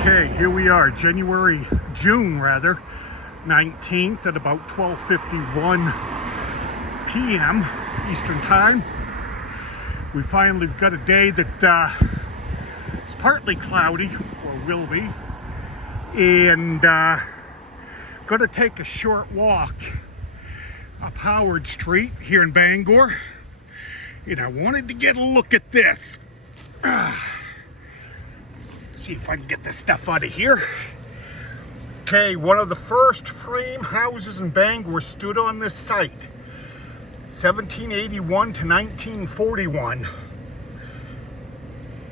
Okay, here we are, June 19th at about 12:51 p.m. Eastern Time. We finally got a day that is partly cloudy, or will be, and going to take a short walk up Howard Street here in Bangor, and I wanted to get a look at this. See if I can get this stuff out of here. Okay, one of the first frame houses in Bangor stood on this site, 1781 to 1941,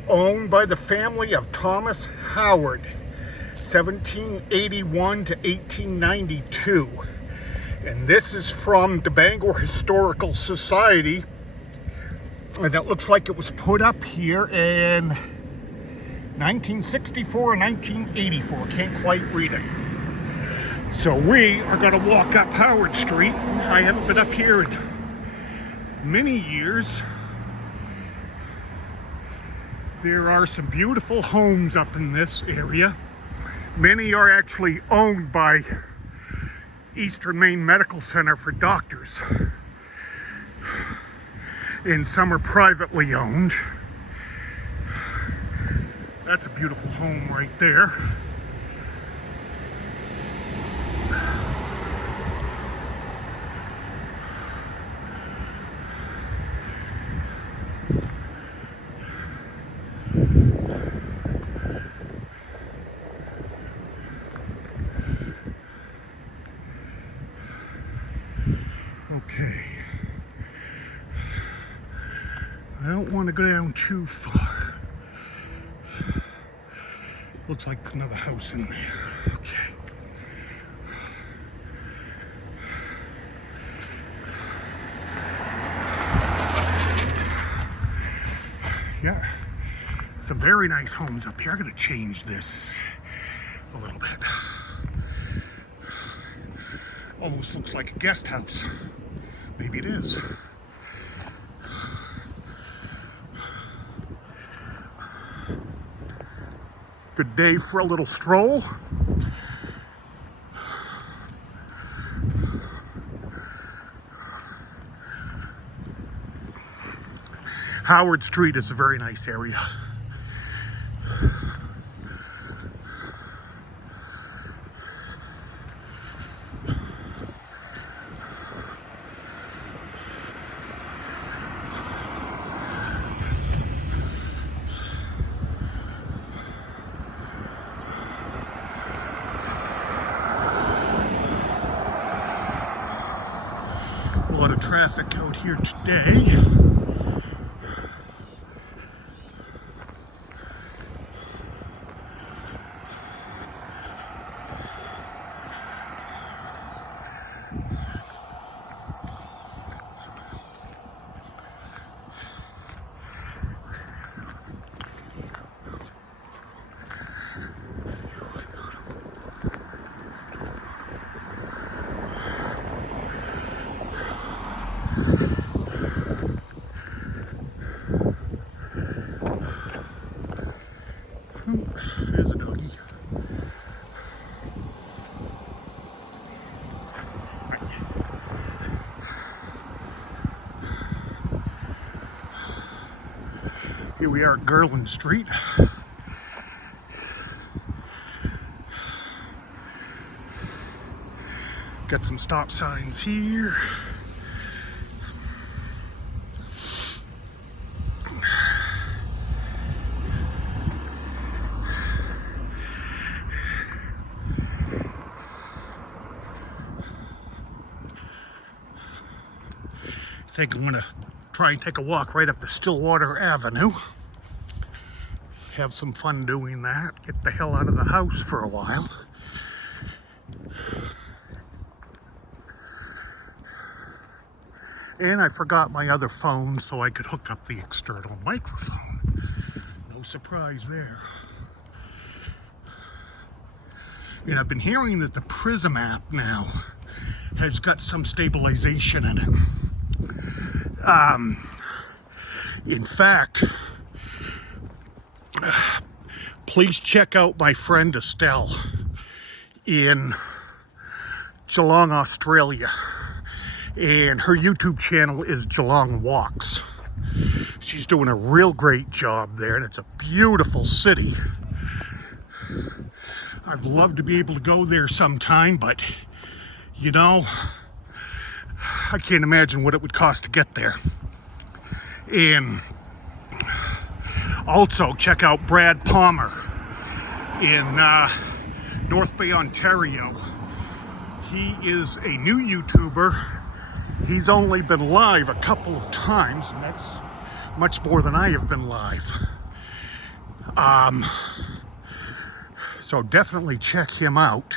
owned by the family of Thomas Howard, 1781 to 1892. And this is from the Bangor Historical Society, and it looks like it was put up here in 1964 or 1984. Can't quite read it. So we are going to walk up Howard Street. I haven't been up here in many years. There are some beautiful homes up in this area. Many are actually owned by Eastern Maine Medical Center for doctors, and some are privately owned. That's a beautiful home right there. Okay. I don't want to go down too far. Looks like another house in there. Okay. Yeah, some very nice homes up here. I'm going to change this a little bit. Almost looks like a guest house. Maybe it is. Good day for a little stroll. Howard Street is a very nice area. A lot of traffic out here today. There's a doggy. Here we are at Garland Street. Got some stop signs here. I think I'm going to try and take a walk right up to Stillwater Avenue. Have some fun doing that. Get the hell out of the house for a while. And I forgot my other phone, so I could hook up the external microphone. No surprise there. And I've been hearing that the Prism app now has got some stabilization in it. In fact, please check out my friend Estelle in Geelong, Australia. And her YouTube channel is Geelong Walks. She's doing a real great job there, and it's a beautiful city. I'd love to be able to go there sometime, but you know, I can't imagine what it would cost to get there. And also check out Brad Palmer in North Bay, Ontario. He is a new YouTuber. He's only been live a couple of times, and that's much more than I have been live. So definitely check him out.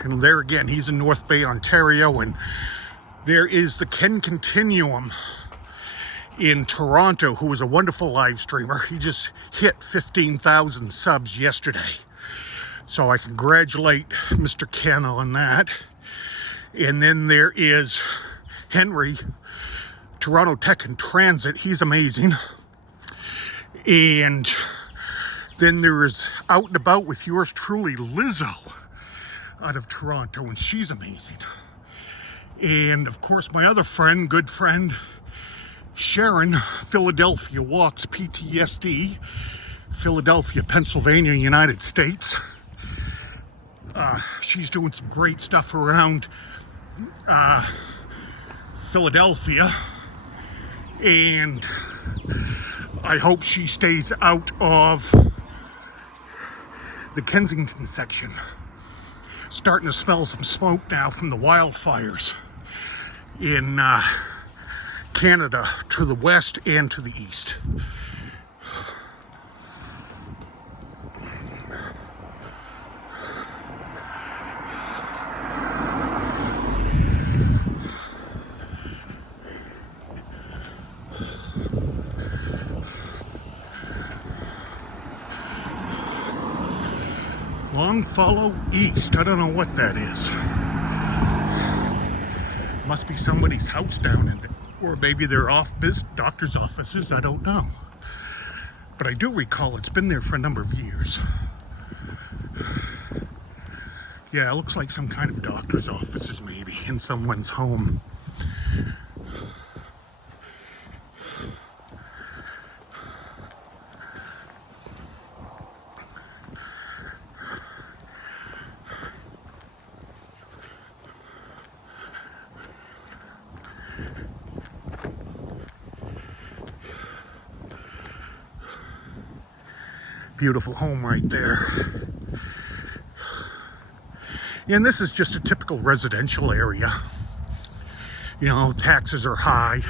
And there again, he's in North Bay, Ontario, and there is the Ken Continuum in Toronto, who is a wonderful live streamer. He just hit 15,000 subs yesterday. So I congratulate Mr. Ken on that. And then there is Henry, Toronto Tech and Transit. He's amazing. And then there is Out and About with yours truly, Lizzo, out of Toronto, and she's amazing. And of course, my other friend, good friend, Sharon, Philadelphia Walks, PTSD, Philadelphia, Pennsylvania, United States. She's doing some great stuff around Philadelphia, and I hope she stays out of the Kensington section. Starting to smell some smoke now from the wildfires in Canada, to the west and to the east. Longfellow East. I don't know what that is. Must be somebody's house down in there. Or maybe they're doctor's offices. I don't know. But I do recall it's been there for a number of years. Yeah, it looks like some kind of doctor's offices maybe in someone's home. Beautiful home right there. And this is just a typical residential area. You know, taxes are high,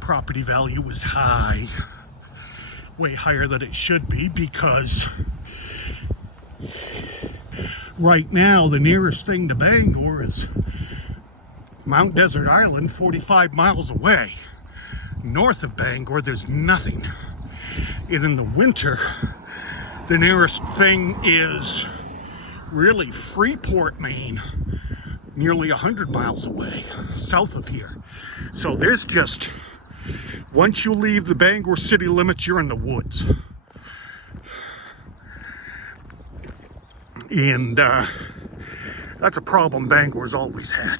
property value is high, way higher than it should be, because right now the nearest thing to Bangor is Mount Desert Island, 45 miles away. North of Bangor, there's nothing. And in the winter, the nearest thing is really Freeport, Maine, nearly 100 miles away, south of here. So there's just, once you leave the Bangor city limits, you're in the woods. And that's a problem Bangor's always had.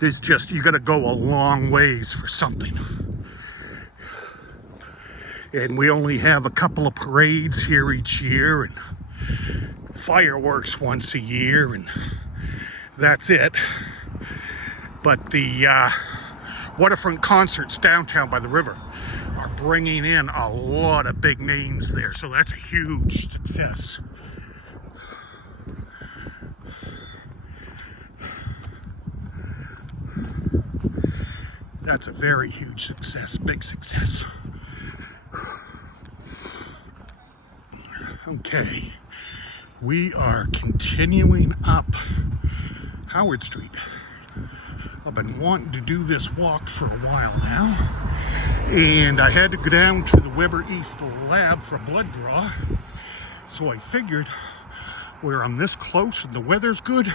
There's just, you gotta go a long ways for something. And we only have a couple of parades here each year, and fireworks once a year, and that's it. But the waterfront concerts downtown by the river are bringing in a lot of big names there, so that's a huge success. That's a very huge success, big success. Okay, we are continuing up Howard Street. I've been wanting to do this walk for a while now, and I had to go down to the Weber East lab for a blood draw, so I figured where I'm this close and the weather's good,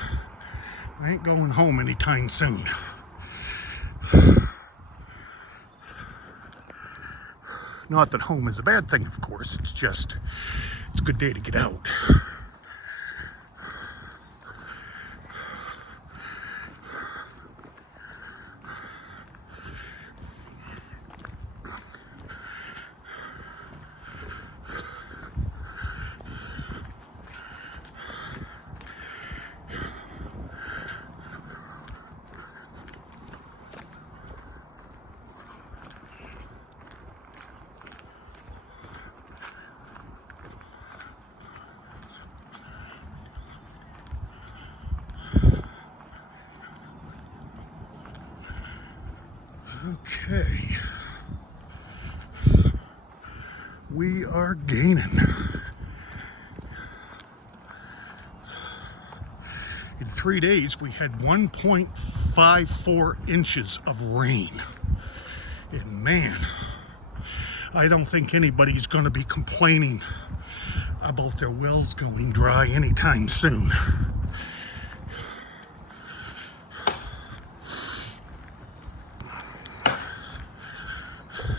I ain't going home anytime soon. Not that home is a bad thing, of course. It's just, it's a good day to get out. Okay, we are gaining. In 3 days, we had 1.54 inches of rain. And man, I don't think anybody's going to be complaining about their wells going dry anytime soon.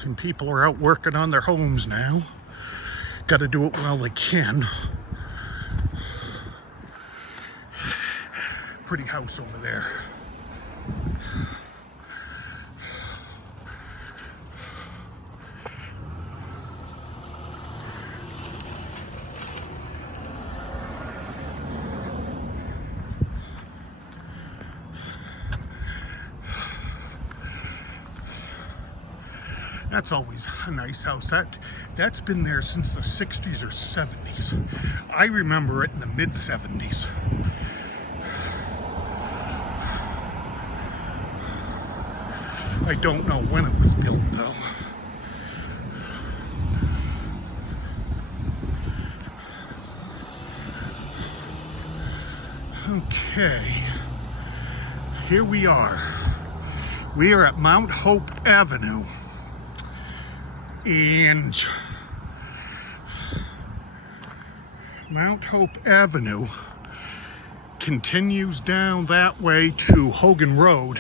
And people are out working on their homes now. Got to do it while they can. Pretty house over there. That's always a nice house. That's been there since the 60s or 70s. I remember it in the mid-70s. I don't know when it was built, though. Okay, here we are. We are at Mount Hope Avenue. And Mount Hope Avenue continues down that way to Hogan Road,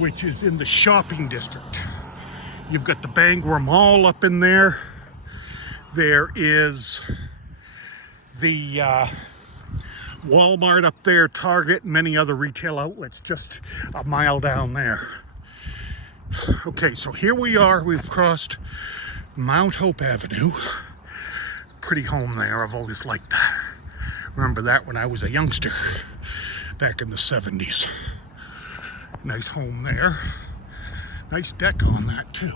which is in the shopping district. You've got the Bangor Mall up in there. There is the Walmart up there, Target, and many other retail outlets just a mile down there. Okay, so here we are. We've crossed Mount Hope Avenue. Pretty home there. I've always liked that. Remember that when I was a youngster back in the 70s. Nice home there. Nice deck on that too.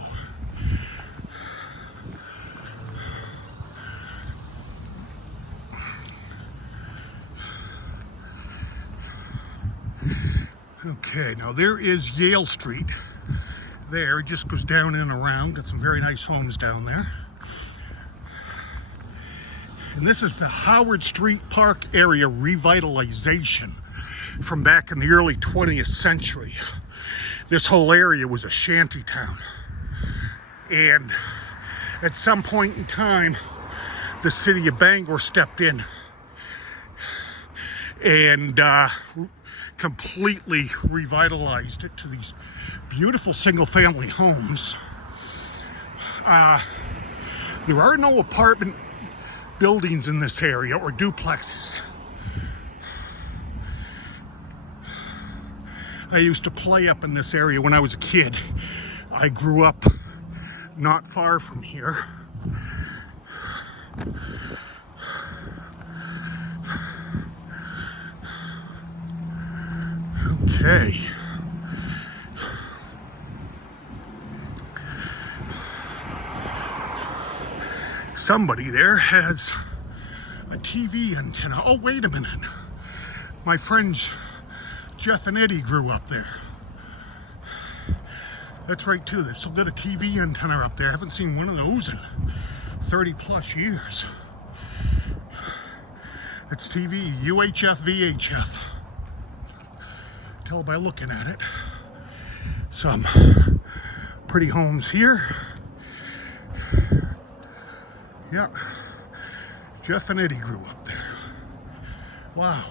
Okay, now there is Yale Street. There, it just goes down and around. Got some very nice homes down there. And this is the Howard Street Park area revitalization from back in the early 20th century. This whole area was a shanty town. And at some point in time, the city of Bangor stepped in and completely revitalized it to these beautiful single-family homes. There are no apartment buildings in this area or duplexes. I used to play up in this area when I was a kid. I grew up not far from here. Okay. Somebody there has a TV antenna. Oh, wait a minute. My friends Jeff and Eddie grew up there. That's right too. They've still got a TV antenna up there. I haven't seen one of those in 30 plus years. It's TV, UHF, VHF. Tell by looking at it. Some pretty homes here. Yeah, Jeff and Eddie grew up there. Wow.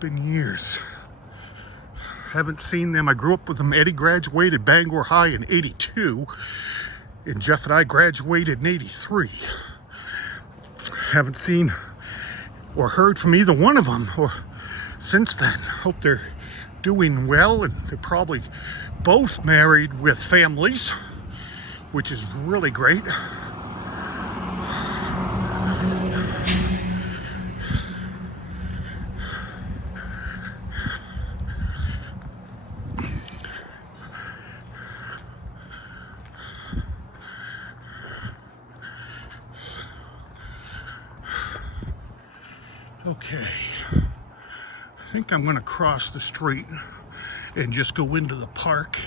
been years. Haven't seen them. I grew up with them. Eddie graduated Bangor High in '82, and Jeff and I graduated in '83. Haven't seen or heard from either one of them or since then. Hope they're doing well, and they're probably both married with families, which is really great. Okay, I think I'm going to cross the street and just go into the park.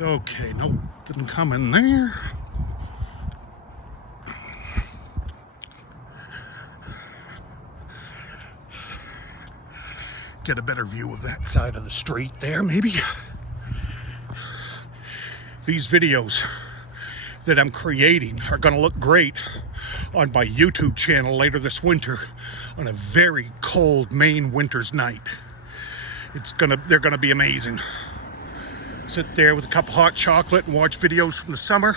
Okay, no, didn't come in there. Get a better view of that side of the street there, maybe. These videos that I'm creating are going to look great on my YouTube channel later this winter on a very cold Maine winter's night. They're gonna be amazing. Sit there with a cup of hot chocolate and watch videos from the summer.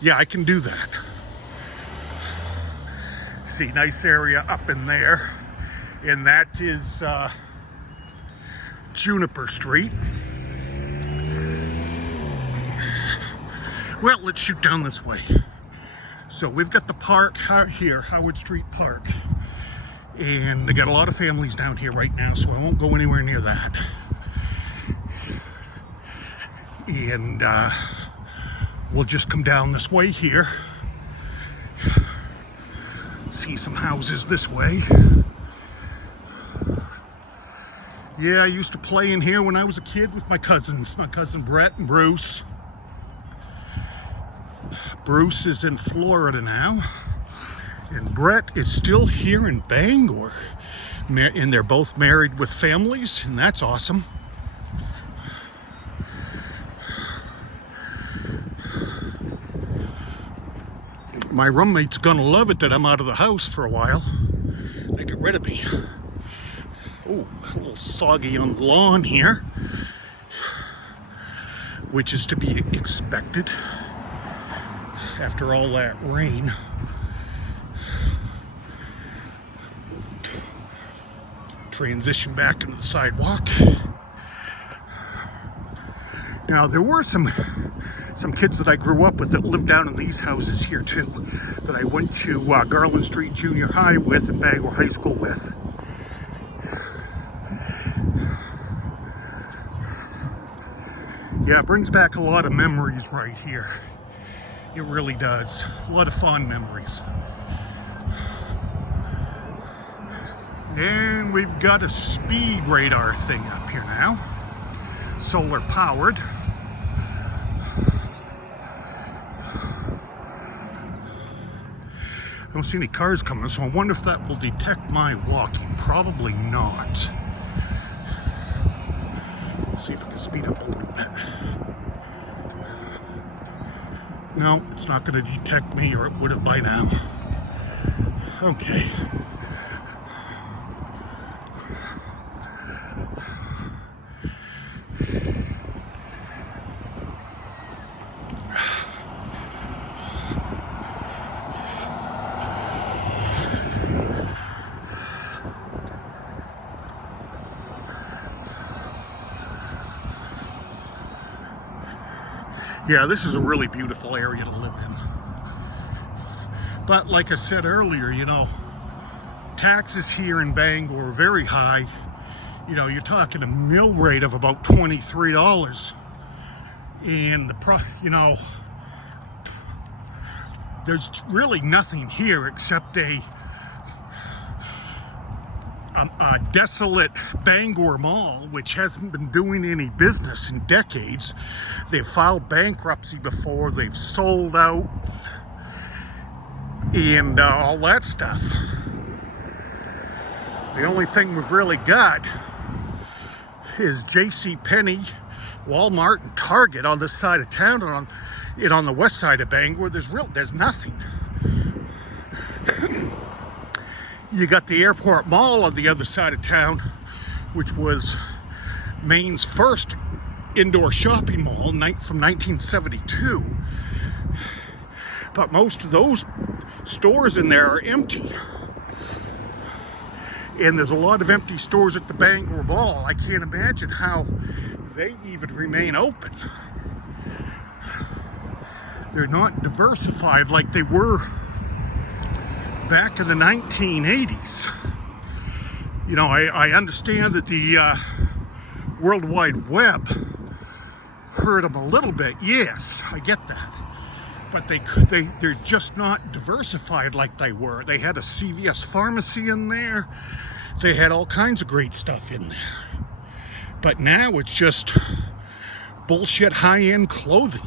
Yeah, I can do that. See, nice area up in there, and that is Juniper Street. Well, let's shoot down this way. So we've got the park here, Howard Street Park. And they got a lot of families down here right now, so I won't go anywhere near that. And we'll just come down this way here. See some houses this way. Yeah, I used to play in here when I was a kid with my cousins. My cousin Brett and Bruce. Bruce is in Florida now, and Brett is still here in Bangor, and they're both married with families, and that's awesome. My roommate's gonna love it that I'm out of the house for a while. They get rid of me. Oh, a little soggy on the lawn here, which is to be expected after all that rain. Transition back into the sidewalk. Now, there were some kids that I grew up with that lived down in these houses here too, that I went to Garland Street Junior High with and Bangor High School with. Yeah, it brings back a lot of memories right here. It really does. A lot of fond memories. And we've got a speed radar thing up here now. Solar powered. I don't see any cars coming, so I wonder if that will detect my walking. Probably not. Let's see if I can speed up a little bit. No, it's not going to detect me, or it would have by now. Okay. Yeah, this is a really beautiful area to live in. But like I said earlier, you know, taxes here in Bangor are very high. You know, you're talking a mill rate of about $23. And you know, there's really nothing here except a desolate Bangor Mall, which hasn't been doing any business in decades. They've filed bankruptcy before, they've sold out, and all that stuff. The only thing we've really got is JCPenney, Walmart, and Target on this side of town. And And on the west side of Bangor, there's nothing. You got the Airport Mall on the other side of town, which was Maine's first indoor shopping mall from 1972. But most of those stores in there are empty. And there's a lot of empty stores at the Bangor Mall. I can't imagine how they even remain open. They're not diversified like they were back in the 1980s. You know, I understand that the World Wide Web hurt them a little bit. Yes, I get that. But they're just not diversified like they were. They had a CVS pharmacy in there. They had all kinds of great stuff in there. But now it's just bullshit high-end clothing.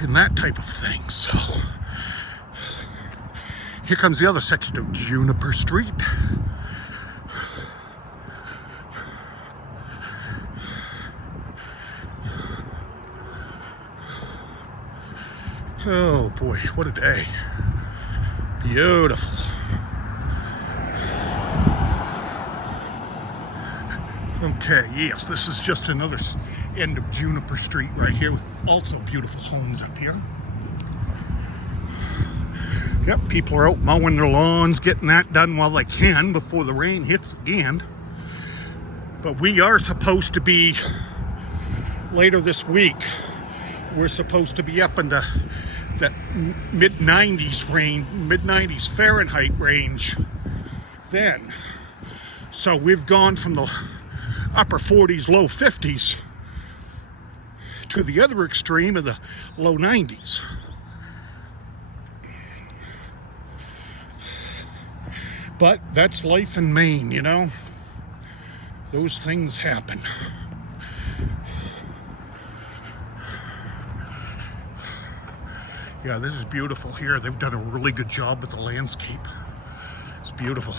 And that type of thing. So here comes the other section of Juniper Street. Oh boy, what a day. Beautiful. Okay, yes, this is just another end of Juniper Street right here with also beautiful homes up here. Yep, people are out mowing their lawns, getting that done while they can before the rain hits again. But we are supposed to be, later this week, we're supposed to be up in that mid-90s range, mid-90s Fahrenheit range then. So we've gone from the upper 40s, low 50s to the other extreme of the low 90s. But that's life in Maine, you know. Those things happen. Yeah, this is beautiful here. They've done a really good job with the landscape. It's beautiful.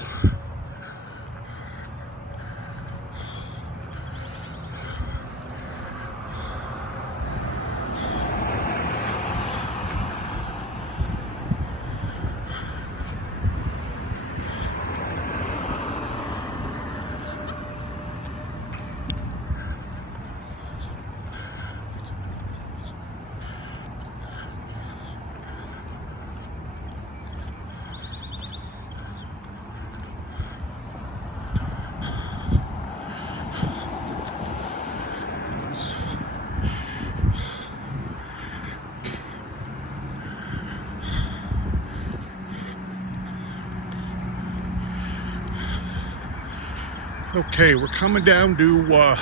Okay, we're coming down to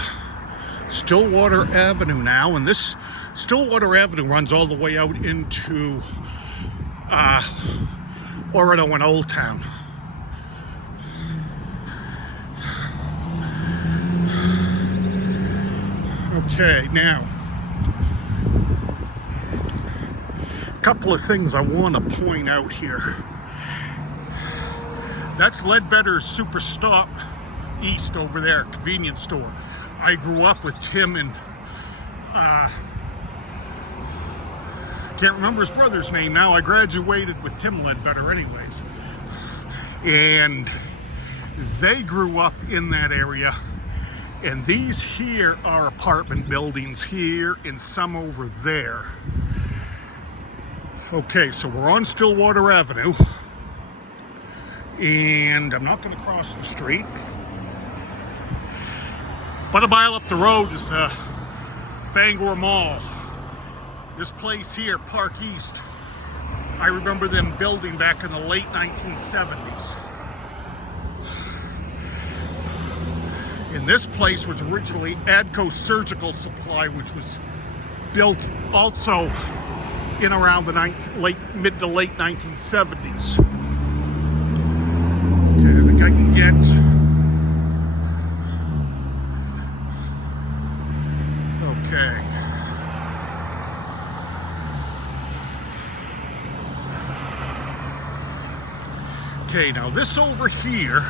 Stillwater Avenue now, and this Stillwater Avenue runs all the way out into Orono and Old Town. Okay, now, a couple of things I want to point out here. That's Ledbetter's Super Stop East over there, convenience store. I grew up with Tim and can't remember his brother's name now. I graduated with Tim Ledbetter anyways. And they grew up in that area. And these here are apartment buildings here and some over there. Okay, so we're on Stillwater Avenue. And I'm not going to cross the street. But a mile up the road is the Bangor Mall. This place here, Park East, I remember them building back in the late 1970s. And this place was originally Adco Surgical Supply, which was built also in around the mid to late 1970s. Okay, I think I can get... Okay. Okay, now this over here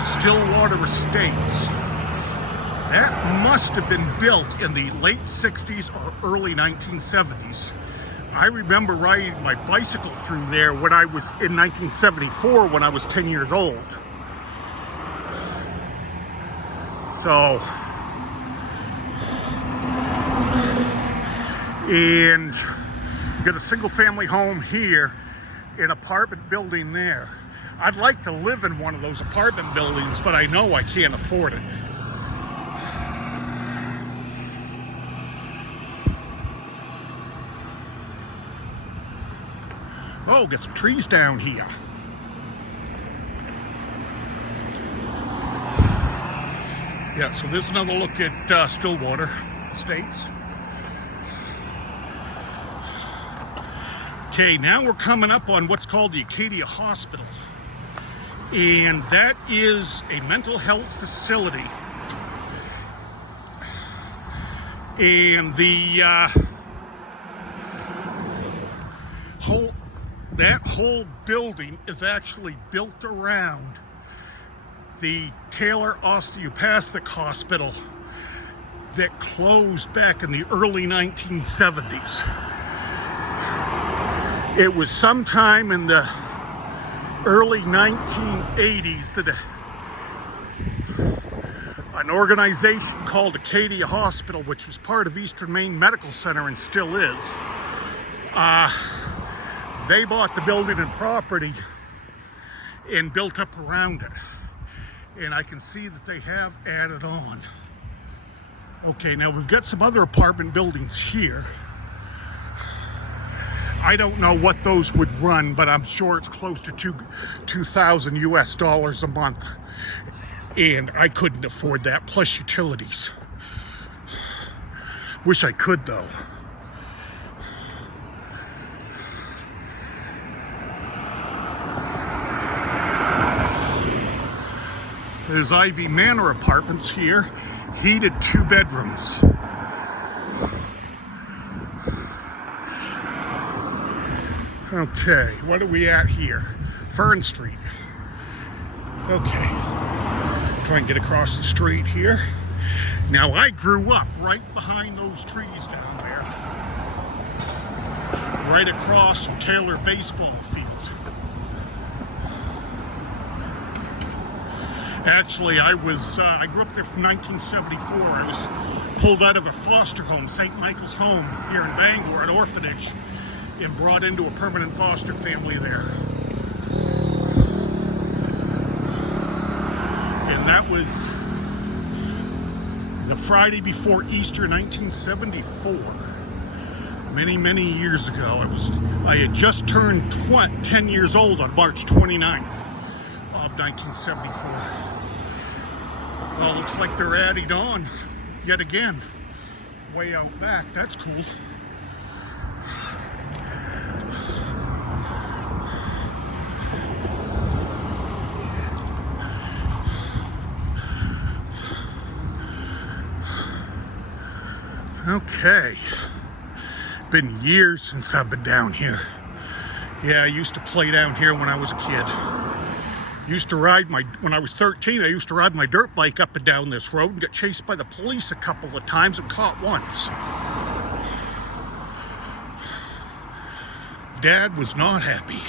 is Stillwater Estates. That must have been built in the late 60s or early 1970s. I remember riding my bicycle through there when I was in 1974 when I was 10 years old. So, and you got a single family home here, an apartment building there. I'd like to live in one of those apartment buildings, but I know I can't afford it. Oh, get some trees down here. Yeah, so there's another look at Stillwater Estates. Okay, now we're coming up on what's called the Acadia Hospital. And that is a mental health facility. And that whole building is actually built around the Taylor Osteopathic Hospital that closed back in the early 1970s. It was sometime in the early 1980s that an organization called Acadia Hospital, which was part of Eastern Maine Medical Center and still is, they bought the building and property and built up around it. And I can see that they have added on. Okay, now we've got some other apartment buildings here. I don't know what those would run, but I'm sure it's close to $2,000 US a month. And I couldn't afford that, plus utilities. Wish I could, though. There's Ivy Manor Apartments here, heated 2 bedrooms. Okay, what are we at here? Fern Street. Okay, try and get across the street here. Now I grew up right behind those trees down there, right across from Taylor baseball field. Actually, I grew up there from 1974. I was pulled out of a foster home, St. Michael's Home, here in Bangor, an orphanage, and brought into a permanent foster family there. And that was the Friday before Easter, 1974. Many, many years ago. I had just turned 10 years old on March 29th of 1974. Well, looks like they're adding on yet again, way out back. That's cool. Okay, been years since I've been down here. Yeah, I used to play down here when I was a kid. When I was 13, I used to ride my dirt bike up and down this road and get chased by the police a couple of times and caught once. Dad was not happy.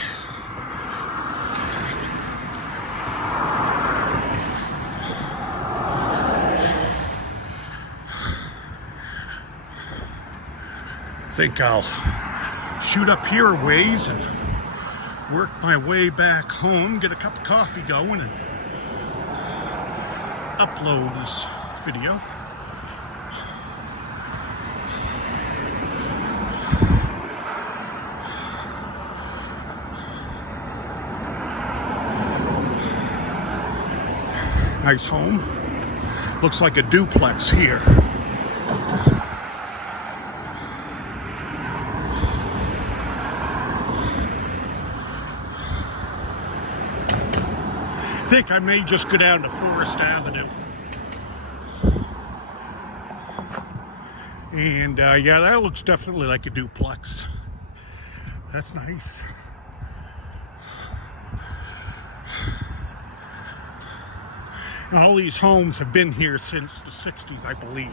I think I'll shoot up here a ways and work my way back home, get a cup of coffee going, and upload this video. Nice home. Looks like a duplex here. I think I may just go down to Forest Avenue. And yeah, that looks definitely like a duplex. That's nice. And all these homes have been here since the 60s, I believe.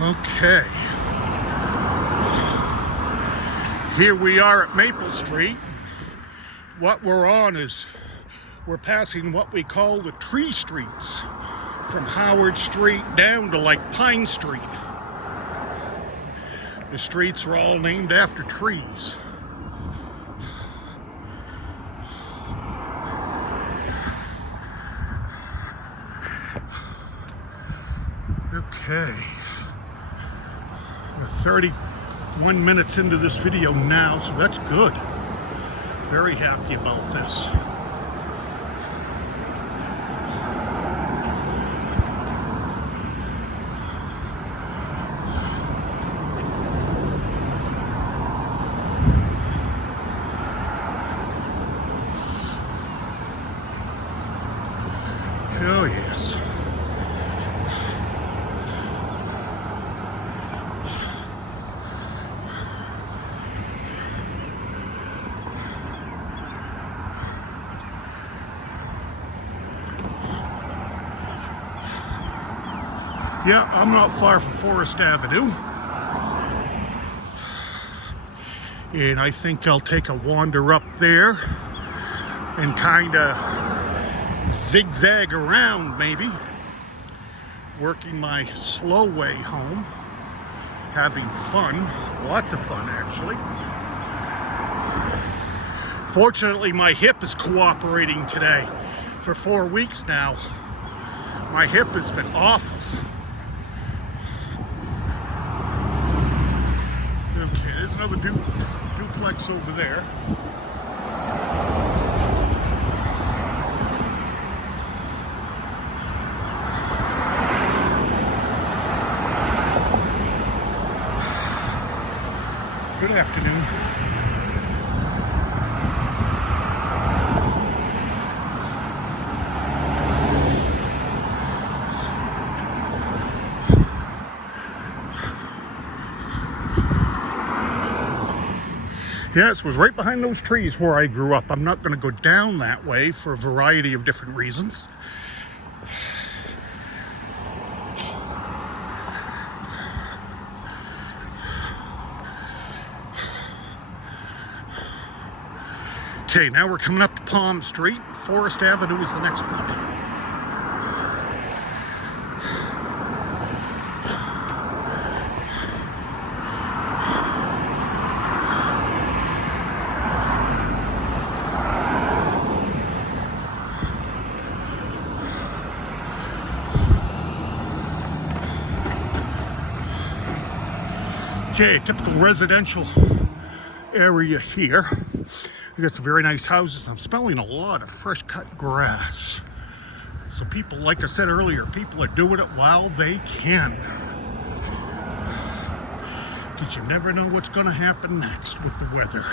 Okay. Here we are at Maple Street. What we're on is we're passing what we call the tree streets from Howard Street down to like Pine Street. The streets are all named after trees. Okay. We're 31 minutes into this video now, so that's good. Very happy about this. Oh yes. Yeah, I'm not far from Forest Avenue. And I think I'll take a wander up there and kind of zigzag around maybe, working my slow way home, having fun, lots of fun actually. Fortunately, my hip is cooperating today. For 4 weeks now, my hip has been awful. Okay, there's another duplex over there. Good afternoon. Yes, it was right behind those trees where I grew up. I'm not going to go down that way for a variety of different reasons. Okay, now we're coming up to Palm Street. Forest Avenue is the next one. Okay, typical residential area here. We got some very nice houses. I'm smelling a lot of fresh cut grass. So people, like I said earlier, people are doing it while they can. Because you never know what's going to happen next with the weather.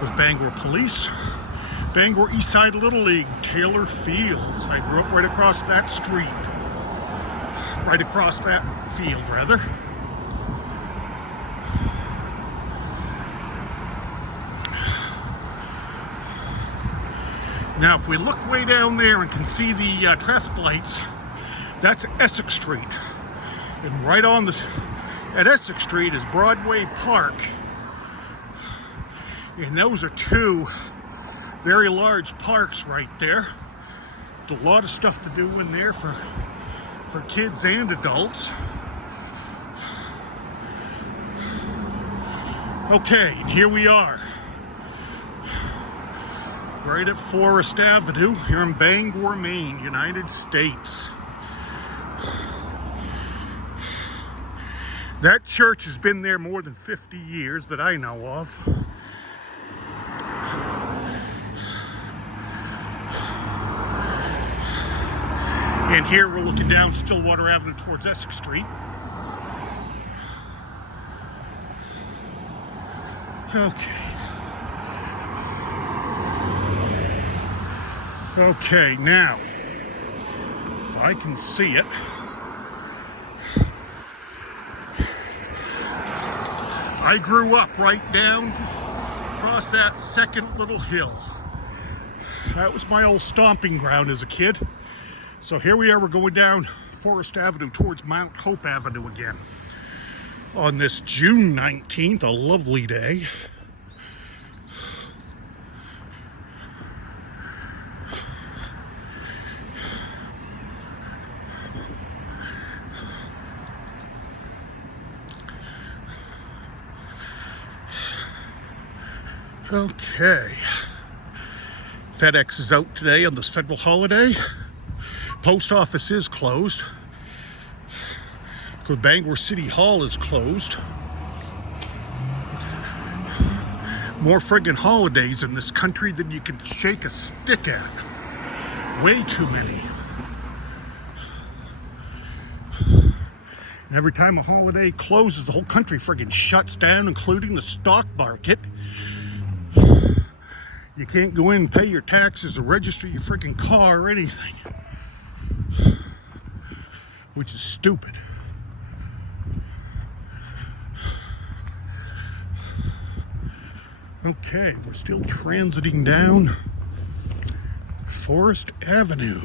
With Bangor Police, Bangor Eastside Little League, Taylor Fields. I grew up right across that street. Right across that field, rather. Now, if we look way down there and can see the traffic lights, that's Essex Street. And right on at Essex Street is Broadway Park. And those are two very large parks right there. There's a lot of stuff to do in there for kids and adults. Okay, and here we are. Right at Forest Avenue here in Bangor, Maine, United States. That church has been there more than 50 years that I know of. And here we're looking down Stillwater Avenue towards Essex Street. Okay. Okay, now, if I can see it, I grew up right down across that second little hill. That was my old stomping ground as a kid. So here we are, we're going down Forest Avenue towards Mount Hope Avenue again. On this June 19th, a lovely day. Okay. FedEx is out today on this federal holiday. Post office is closed. Because Bangor City Hall is closed. More friggin' holidays in this country than you can shake a stick at. Way too many. And every time a holiday closes, the whole country friggin' shuts down, including the stock market. You can't go in and pay your taxes or register your friggin' car or anything. Which is stupid. Okay, we're still transiting down Forest Avenue.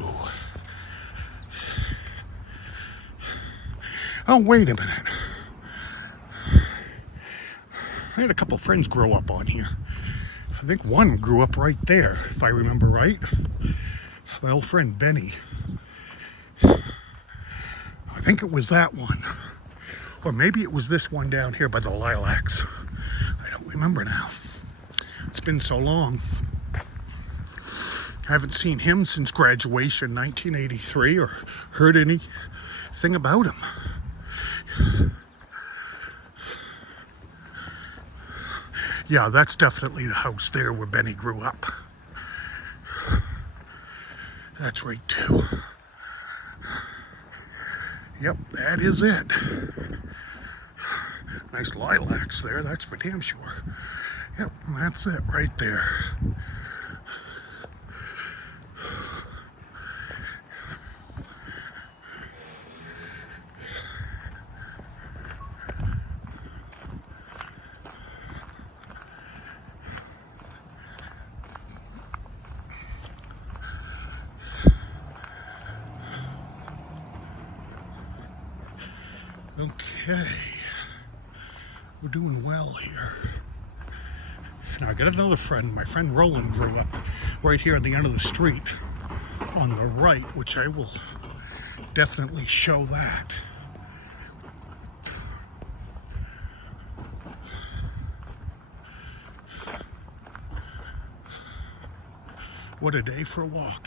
Oh, wait a minute. I had a couple friends grow up on here. I think one grew up right there, if I remember right. My old friend Benny. I think it was that one. Or maybe it was this one down here by the lilacs. I don't remember now. It's been so long. I haven't seen him since graduation 1983 or heard anything about him. Yeah, that's definitely the house there where Benny grew up. That's right too. Yep, that is it. Nice lilacs there, that's for damn sure. Yep, that's it right there. Okay, we're doing well here. Now I got another friend, my friend Roland grew up right here at the end of the street on the right, which I will definitely show that. What a day for a walk.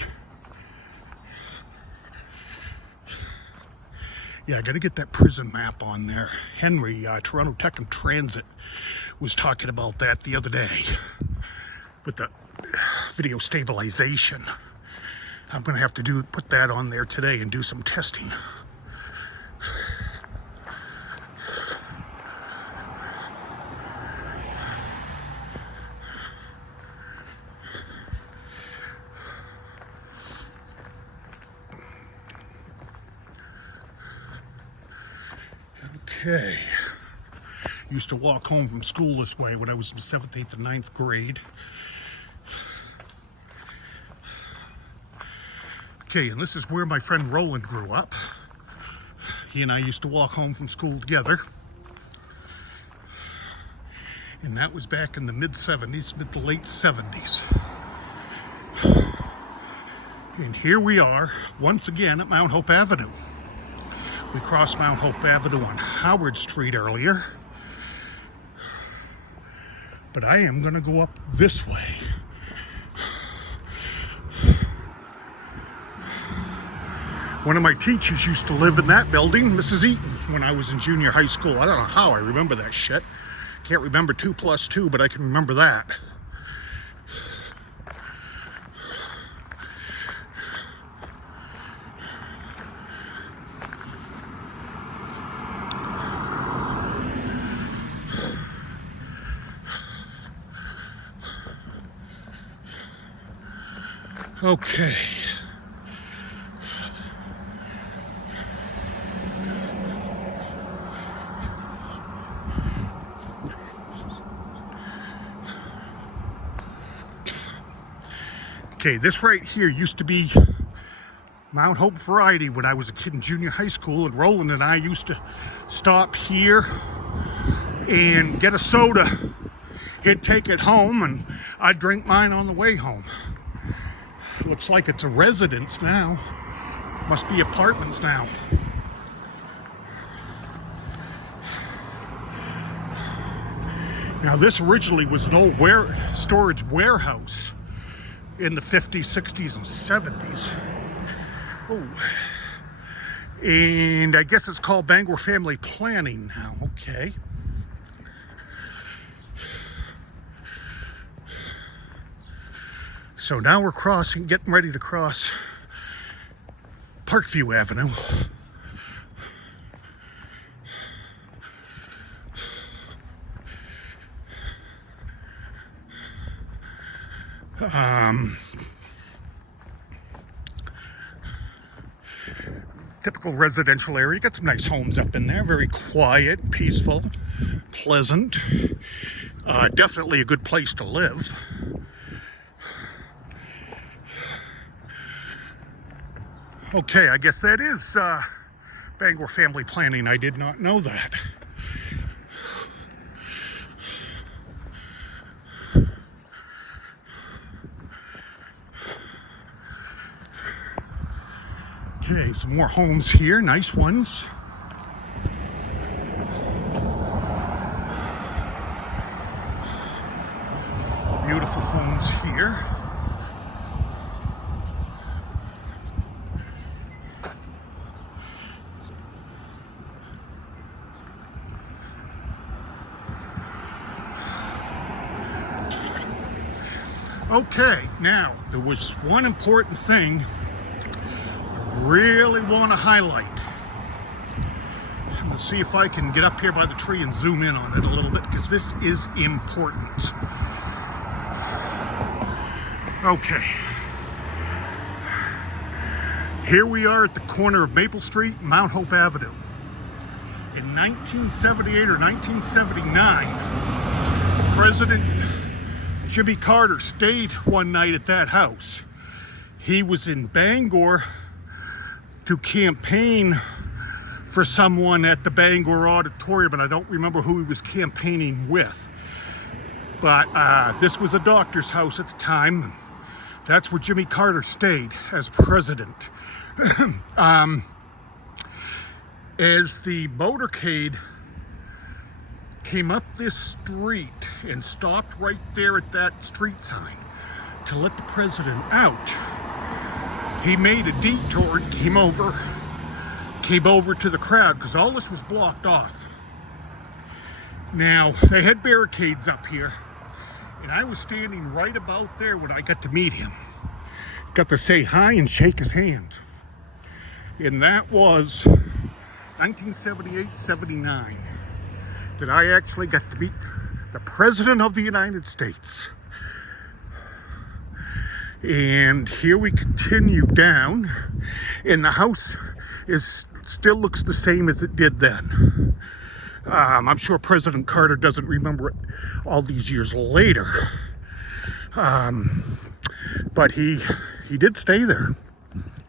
Yeah, I got to get that prison map on there. Henry, Toronto Tech and Transit, was talking about that the other day with the video stabilization. I'm going to have to put that on there today and do some testing. Okay. Used to walk home from school this way when I was in the 7th, 8th, and 9th grade. Okay, and this is where my friend Roland grew up. He and I used to walk home from school together. And that was back in the mid-70s, mid to late 70s. And here we are, once again, at Mount Hope Avenue. We crossed Mount Hope Avenue on Howard Street earlier. But I am going to go up this way. One of my teachers used to live in that building, Mrs. Eaton, when I was in junior high school. I don't know how I remember that shit. Can't remember 2 plus 2, but I can remember that. Okay. Okay, this right here used to be Mount Hope Variety when I was a kid in junior high school, and Roland and I used to stop here and get a soda. He'd take it home and I'd drink mine on the way home. Looks like it's a residence now. Must be apartments now. Now this originally was an old storage warehouse in the 50s, 60s, and 70s. Oh. And I guess it's called Bangor Family Planning now. Okay. So now we're getting ready to cross Parkview Avenue. Typical residential area. Got some nice homes up in there. Very quiet, peaceful, pleasant. Definitely a good place to live. Okay, I guess that is Bangor Family Planning. I did not know that. Okay, some more homes here, nice ones. Beautiful homes here. Okay, now there was one important thing I really want to highlight. I'm going to see if I can get up here by the tree and zoom in on it a little bit, because this is important. Okay. Here we are at the corner of Maple Street and Mount Hope Avenue. In 1978 or 1979, President Jimmy Carter stayed one night at that house. He was in Bangor to campaign for someone at the Bangor Auditorium, and I don't remember who he was campaigning with. But this was a doctor's house at the time. That's where Jimmy Carter stayed as president. As the motorcade came up this street and stopped right there at that street sign to let the president out, he made a detour and came over to the crowd, because all this was blocked off. Now, they had barricades up here, and I was standing right about there when I got to meet him. Got to say hi and shake his hand. And that was 1978-79 that I actually got to meet the President of the United States. And here we continue down, and the house still looks the same as it did then. I'm sure President Carter doesn't remember it all these years later. But he did stay there,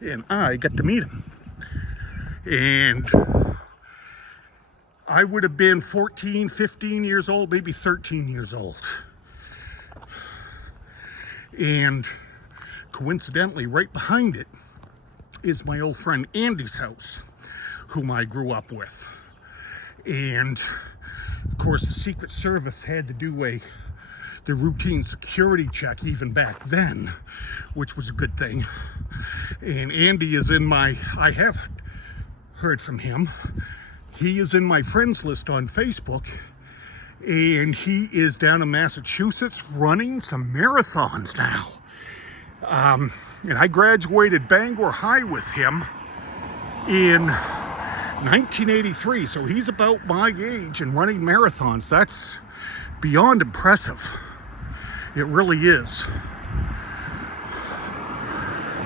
and I got to meet him. And I would have been 14, 15 years old, maybe 13 years old. And coincidentally, right behind it is my old friend Andy's house, whom I grew up with. And of course, the Secret Service had to do the routine security check even back then, which was a good thing. And Andy is I have heard from him. He is in my friends list on Facebook, and he is down in Massachusetts running some marathons now. And I graduated Bangor High with him in 1983, so he's about my age and running marathons. That's beyond impressive. It really is.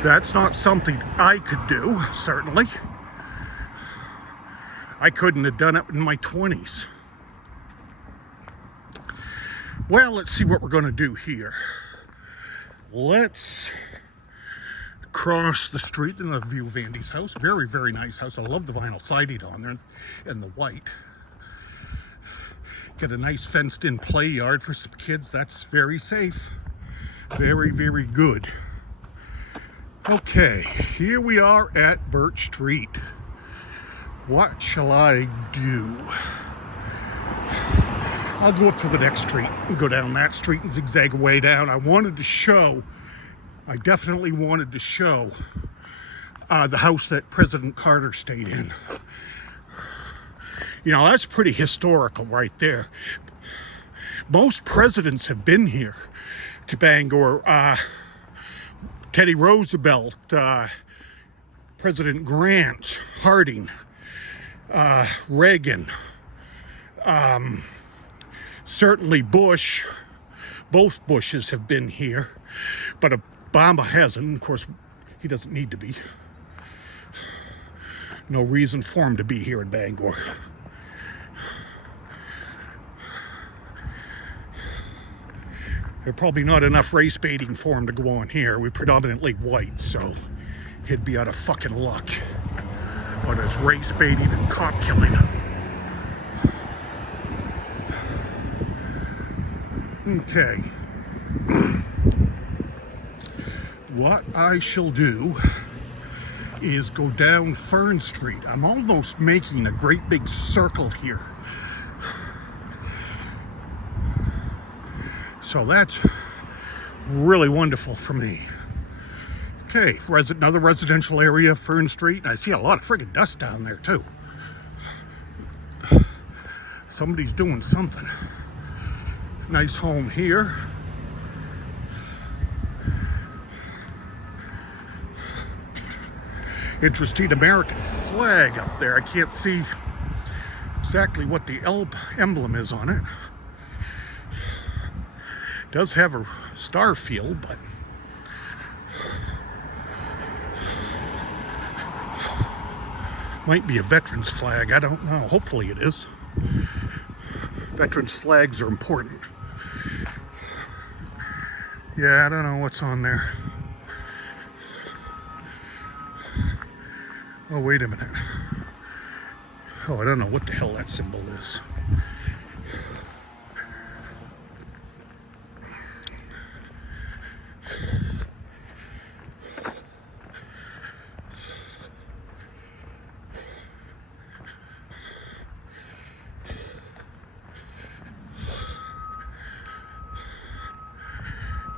That's not something I could do, certainly. I couldn't have done it in my 20s. Well, let's see what we're going to do here. Let's cross the street and the view of Andy's house. Very, very nice house. I love the vinyl siding on there and the white. Get a nice fenced-in play yard for some kids. That's very safe. Very, very good. Okay, here we are at Birch Street. What shall I do? I'll go up to the next street and go down that street and zigzag away down. I definitely wanted to show the house that President Carter stayed in. You know, that's pretty historical right there. Most presidents have been here to Bangor. Teddy Roosevelt, President Grant, Harding, Reagan, certainly Bush. Both Bushes have been here, but Obama hasn't. Of course, he doesn't need to be. No reason for him to be here in Bangor. There's probably not enough race baiting for him to go on here. We're predominantly white, so he'd be out of fucking luck on his race baiting and cop killing. Okay. What I shall do is go down Fern Street. I'm almost making a great big circle here. So that's really wonderful for me. Okay, another residential area, Fern Street. I see a lot of friggin' dust down there too. Somebody's doing something. Nice home here. Interesting American flag up there. I can't see exactly what the emblem is on it. Does have a star field, but might be a veterans flag. I don't know. Hopefully it is. Veterans flags are important. Yeah, I don't know what's on there. Oh, wait a minute. Oh, I don't know what the hell that symbol is.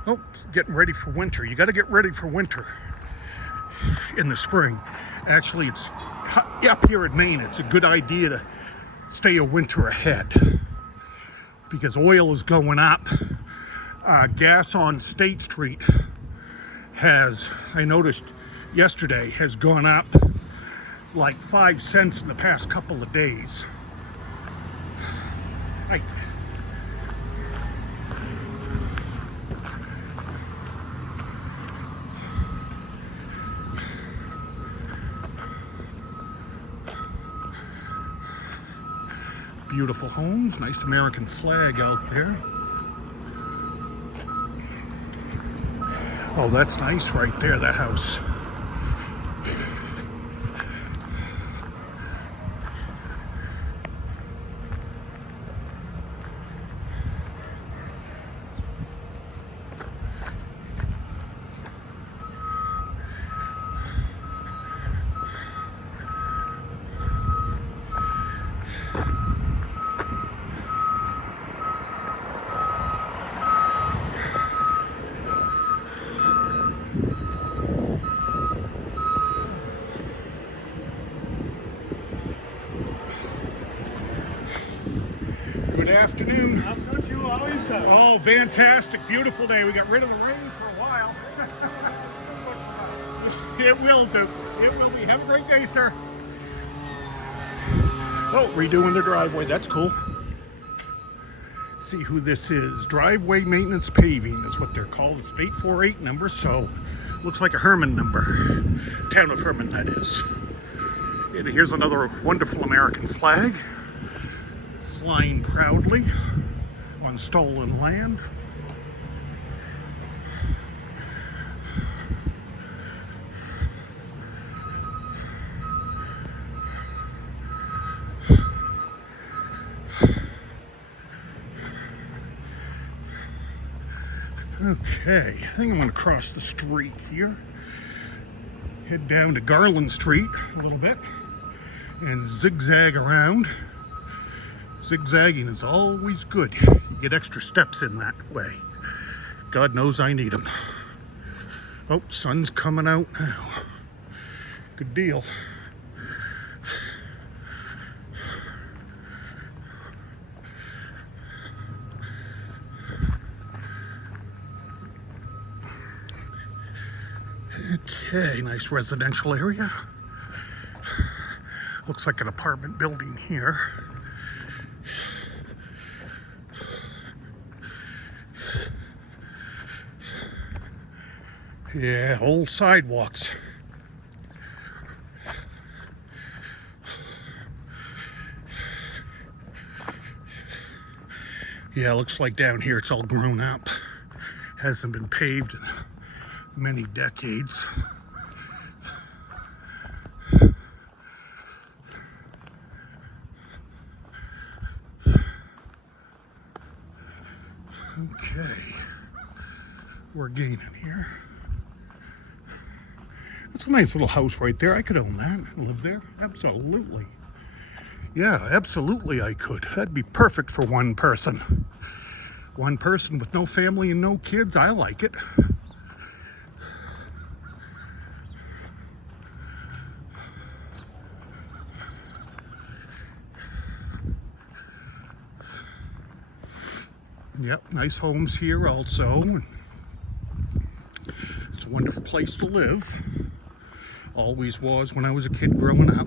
Oh, getting ready for winter. You got to get ready for winter in the spring. Actually, it's up here in Maine. It's a good idea to stay a winter ahead because oil is going up. Gas on State Street has, I noticed yesterday, has gone up like 5 cents in the past couple of days. Beautiful homes, nice American flag out there. Oh, that's nice right there, that house. Good afternoon. How good you always are. Oh, fantastic. Beautiful day. We got rid of the rain for a while. It will do. It will be. Have a great day, sir. Oh, redoing the driveway. That's cool. See who this is. Driveway Maintenance Paving is what they're called. It's 848 number, so Looks like a Herman number. Town of Herman, that is. And here's another wonderful American flag, flying proudly on stolen land. Okay, I think I'm going to cross the street here. Head down to Garland Street a little bit and zigzag around. Zigzagging is always good. You get extra steps in that way. God knows I need them. Oh, sun's coming out now. Good deal. Okay, nice residential area. Looks like an apartment building here. Yeah, old sidewalks. Yeah, looks like down here it's all grown up. Hasn't been paved in many decades. Okay, we're gaining here. That's a nice little house right there. I could own that and live there. Absolutely. Yeah, absolutely I could. That'd be perfect for one person. One person with no family and no kids. I like it. Yep, nice homes here also. It's a wonderful place to live. Always was when I was a kid growing up.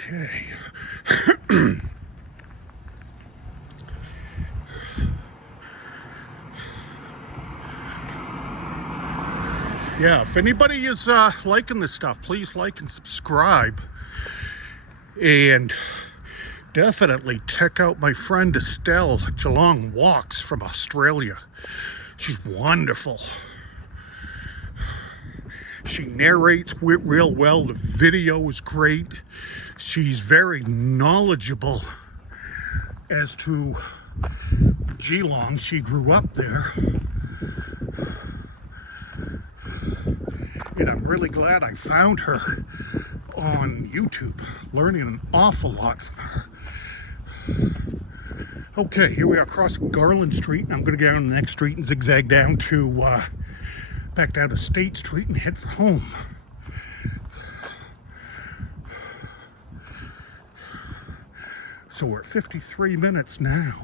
Okay. Yeah, if anybody is liking this stuff, please like and subscribe. And definitely check out my friend Estelle Geelong Walks from Australia. She's wonderful. She narrates real well. The video is great. She's very knowledgeable as to Geelong. She grew up there. And I'm really glad I found her on YouTube, learning an awful lot from her. Okay, here we are crossing Garland Street. I'm going to go down the next street and zigzag down to back down to State Street and head for home. So we're at 53 minutes now.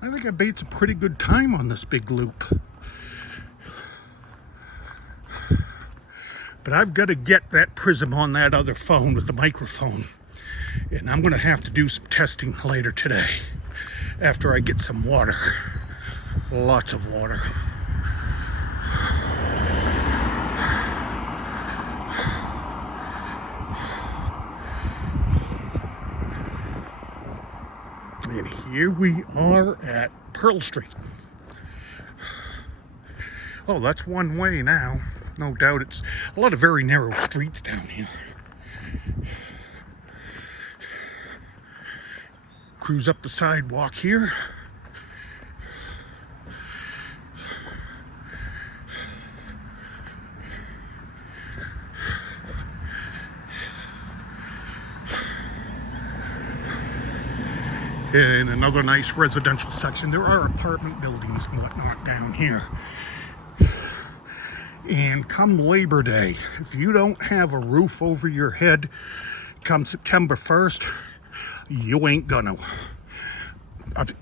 I think I made some pretty good time on this big loop. But I've got to get that prism on that other phone with the microphone. And I'm going to have to do some testing later today after I get some water. Lots of water. And here we are at Pearl Street. Oh, that's one way now. No doubt it's a lot of very narrow streets down here. Cruise up the sidewalk here. In another nice residential section. There are apartment buildings and whatnot down here. And come Labor Day, if you don't have a roof over your head come September 1st, you ain't gonna.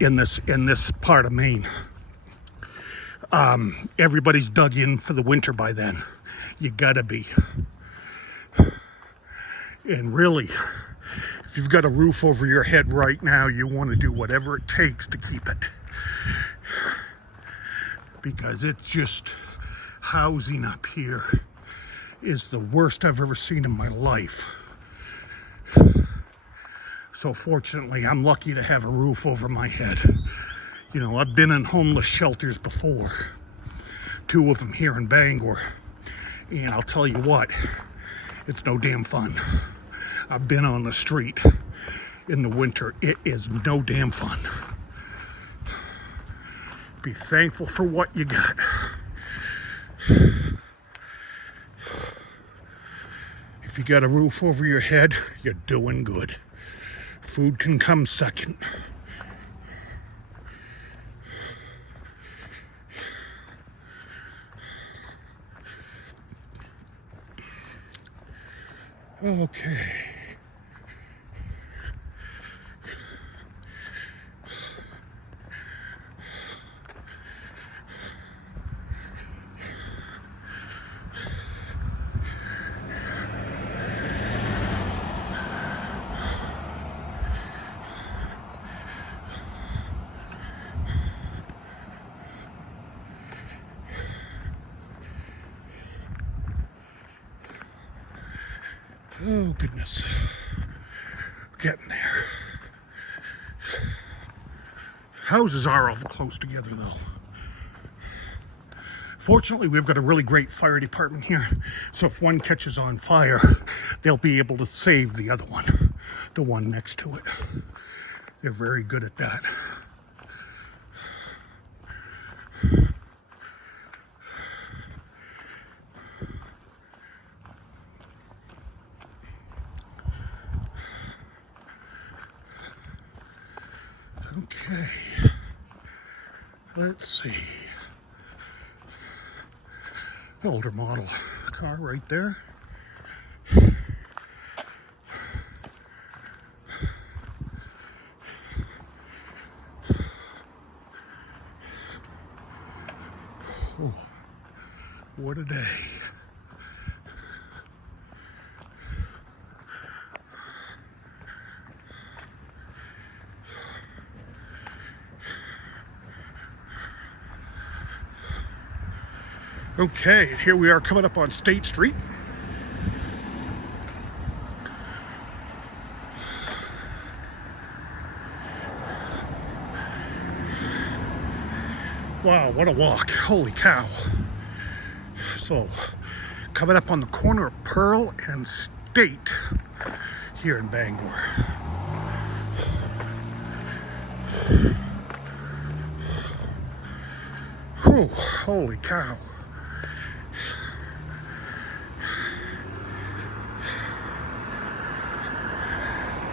in this part of Maine. Everybody's dug in for the winter by then. You gotta be. And really, if you've got a roof over your head right now, you want to do whatever it takes to keep it. Because it's just, housing up here is the worst I've ever seen in my life. So fortunately, I'm lucky to have a roof over my head. You know, I've been in homeless shelters before. 2 of them here in Bangor. And I'll tell you what, it's no damn fun. I've been on the street in the winter. It is no damn fun. Be thankful for what you got. If you got a roof over your head, you're doing good. Food can come second. Okay. Oh, goodness. Getting there. Houses are awful close together, though. Fortunately, we've got a really great fire department here. So if one catches on fire, they'll be able to save the other one, the one next to it. They're very good at that. Okay, let's see. Older model car right there. Oh, what a day. Okay, here we are coming up on State Street. Wow, what a walk. Holy cow. So, coming up on the corner of Pearl and State here in Bangor. Whew, holy cow.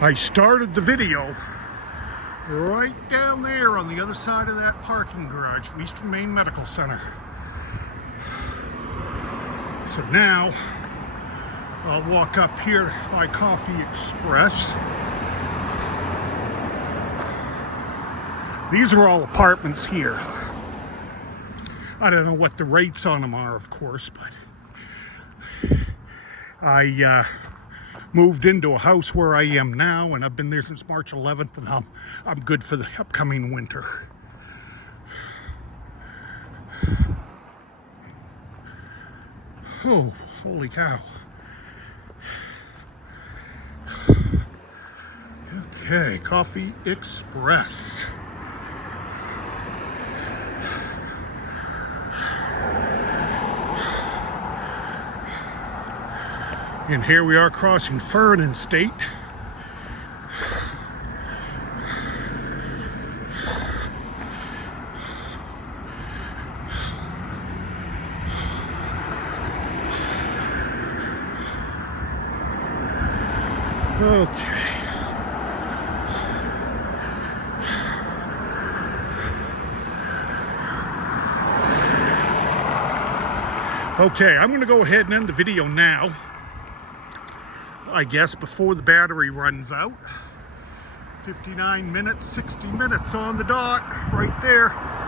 I started the video right down there on the other side of that parking garage, Eastern Maine Medical Center. So now, I'll walk up here to my Coffee Express. These are all apartments here. I don't know what the rates on them are, of course, but I moved into a house where I am now, and I've been there since March 11th, and I'm good for the upcoming winter. Oh, holy cow. Okay, Coffee Express. And here we are crossing Fern and State. Okay. Okay, I'm going to go ahead and end the video now. I guess before the battery runs out. 59 minutes, 60 minutes on the dot, right there.